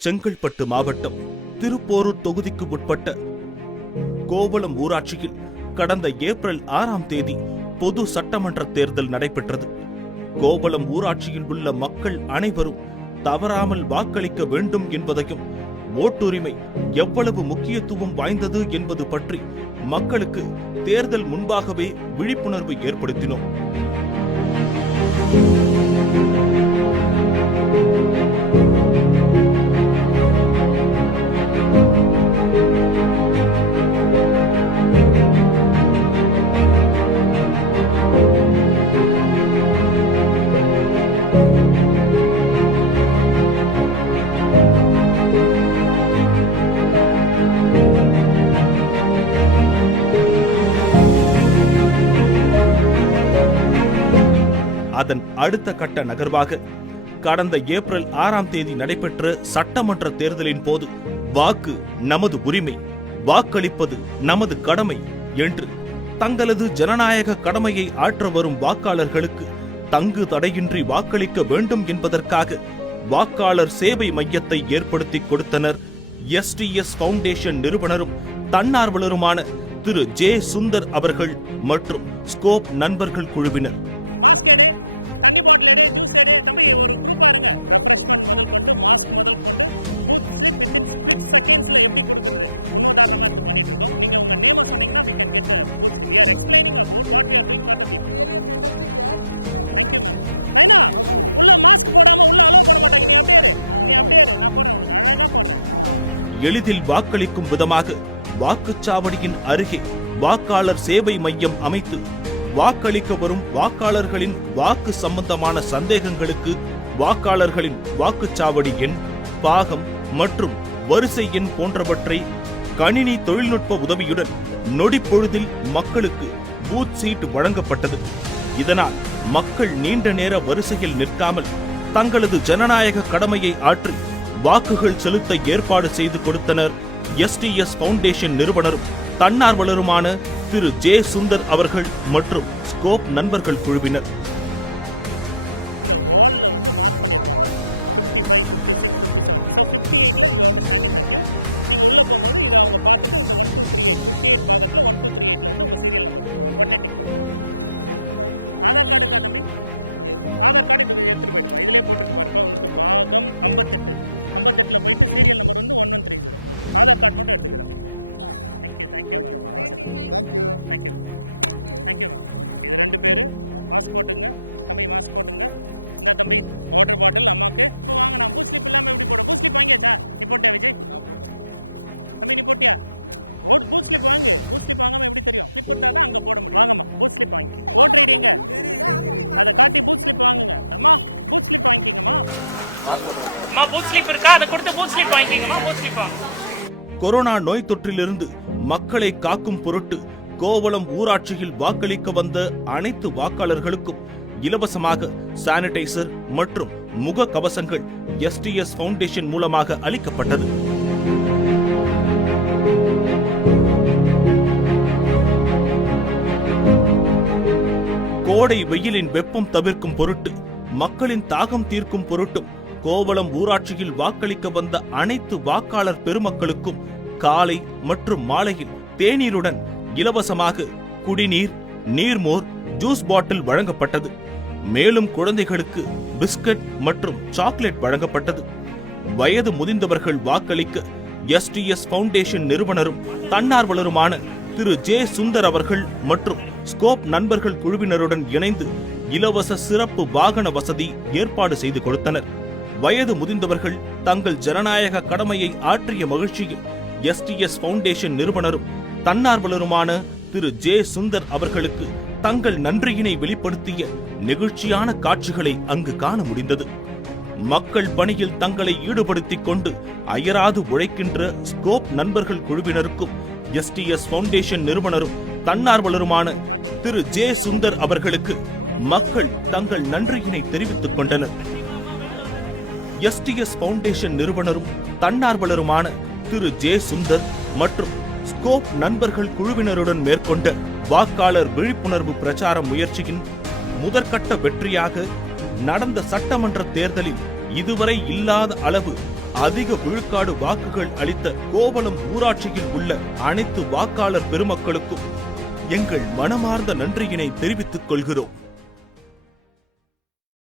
செங்கல்பட்டு மாவட்டம் திருப்போரூர் தொகுதிக்கு உட்பட்ட கோவளம் ஊராட்சியில் கடந்த ஏப்ரல் 6ஆம் தேதி பொது சட்டமன்ற தேர்தல் நடைபெற்றது. கோவளம் ஊராட்சியில் உள்ள மக்கள் அனைவரும் தவறாமல் வாக்களிக்க வேண்டும் என்பதையும், ஓட்டுரிமை எவ்வளவு முக்கியத்துவம் வாய்ந்தது என்பது பற்றி மக்களுக்கு தேர்தல் முன்பாகவே விழிப்புணர்வு ஏற்படுத்தினோம். அதன் அடுத்த கட்ட நகர்வாக கடந்த ஏப்ரல் 6ஆம் தேதி நடைபெற்ற சட்டமன்ற தேர்தலின் போது வாக்கு நமது உரிமை, வாக்களிப்பது நமது கடமை என்று தங்களது ஜனநாயக கடமையை ஆற்ற வரும் வாக்காளர்களுக்கு தங்கு தடையின்றி வாக்களிக்க வேண்டும் என்பதற்காக வாக்காளர் சேவை மையத்தை ஏற்படுத்தி கொடுத்தனர் STS ஃபவுண்டேஷன் நிறுவனரும் தன்னார்வலருமான திரு ஜே. சுந்தர் அவர்கள் மற்றும் ஸ்கோப் நண்பர்கள் குழுவினர். எளிதில் வாக்களிக்கும் விதமாக வாக்குச்சாவடியின் அருகே வாக்காளர் சேவை மையம் அமைத்து வாக்களிக்க வரும் வாக்காளர்களின் வாக்கு சம்பந்தமான சந்தேகங்களுக்கு வாக்காளர்களின் வாக்குச்சாவடி எண், பாகம் மற்றும் வரிசை எண் போன்றவற்றை கணினி தொழில்நுட்ப உதவியுடன் நொடிப்பொழுதில் மக்களுக்கு பூத் சீட் வழங்கப்பட்டது. இதனால் மக்கள் நீண்ட நேர வரிசையில் நிற்காமல் தங்களது ஜனநாயக கடமையை ஆற்றி வாக்குகள் செலுத்த ஏற்பாடு செய்து கொடுத்தனர் STS ஃபவுண்டேஷன் நிறுவனரும் தன்னார்வலருமான திரு ஜே. சுந்தர் அவர்கள் மற்றும் ஸ்கோப் நண்பர்கள் குழுவினர். கொரோனா நோய் தொற்றிலிருந்து மக்களை காக்கும் பொருட்டு கோவளம் ஊராட்சியில் வாக்களிக்க வந்த அனைத்து வாக்காளர்களுக்கும் இலவசமாக சானிடைசர் மற்றும் முக கவசங்கள் STS ஃபவுண்டேஷன் மூலமாக அளிக்கப்பட்டது. கோடை வெயிலின் வெப்பம் தவிர்க்கும் பொருட்டு, மக்களின் தாகம் தீர்க்கும் பொருட்டும் கோவளம் ஊராட்சியில் வாக்களிக்க வந்த அனைத்து வாக்காளர் பெருமக்களுக்கும் காலை மற்றும் மாலையில் தேநீருடன் இலவசமாக குடிநீர், நீர்மோர், ஜூஸ் பாட்டில் வழங்கப்பட்டது. மேலும் குழந்தைகளுக்கு பிஸ்கட் மற்றும் சாக்லேட் வழங்கப்பட்டது. வயது முதிர்ந்தவர்கள் வாக்களிக்க STS ஃபவுண்டேஷன் நிறுவனரும் தன்னார்வலருமான திரு ஜே. சுந்தர் அவர்கள் மற்றும் ஸ்கோப் நண்பர்கள் குழுவினருடன் இணைந்து இலவச சிறப்பு வாகன வசதி ஏற்பாடு செய்து கொடுத்தனர். வயது முதிர்ந்தவர்கள் தங்கள் ஜனநாயக கடமையை ஆற்றிய மகிழ்ச்சியில் STS ஃபவுண்டேஷன் நிறுவனரும் தன்னார்வலருமான திரு ஜே. சுந்தர் அவர்களுக்கு தங்கள் நன்றியினை வெளிப்படுத்திய நெகிழ்ச்சியான காட்சிகளை அங்கு காண முடிந்தது. மக்கள் பணியில் தங்களை ஈடுபடுத்திக் கொண்டு அயராது உழைக்கின்ற ஸ்கோப் நண்பர்கள் குழுவினருக்கும் STS ஃபவுண்டேஷன் நிறுவனரும் தன்னார்வலருமான திரு ஜே. சுந்தர் அவர்களுக்கு மக்கள் தங்கள் நன்றியினை தெரிவித்துக் கொண்டனர். STS ஃபவுண்டேஷன் நிறுவனரும் தன்னார்வலருமான திரு ஜே. சுந்தர் மற்றும் ஸ்கோப் நண்பர்கள் குழுவினருடன் மேற்கொண்ட வாக்காளர் விழிப்புணர்வு பிரச்சார முயற்சியின் முதற்கட்ட வெற்றியாக நடந்த சட்டமன்ற தேர்தலில் இதுவரை இல்லாத அளவு அதிக விழுக்காடு வாக்குகள் அளித்த கோவளம் ஊராட்சியில் உள்ள அனைத்து வாக்காளர் பெருமக்களுக்கும் எங்கள் மனமார்ந்த நன்றியினை தெரிவித்துக் கொள்கிறோம்.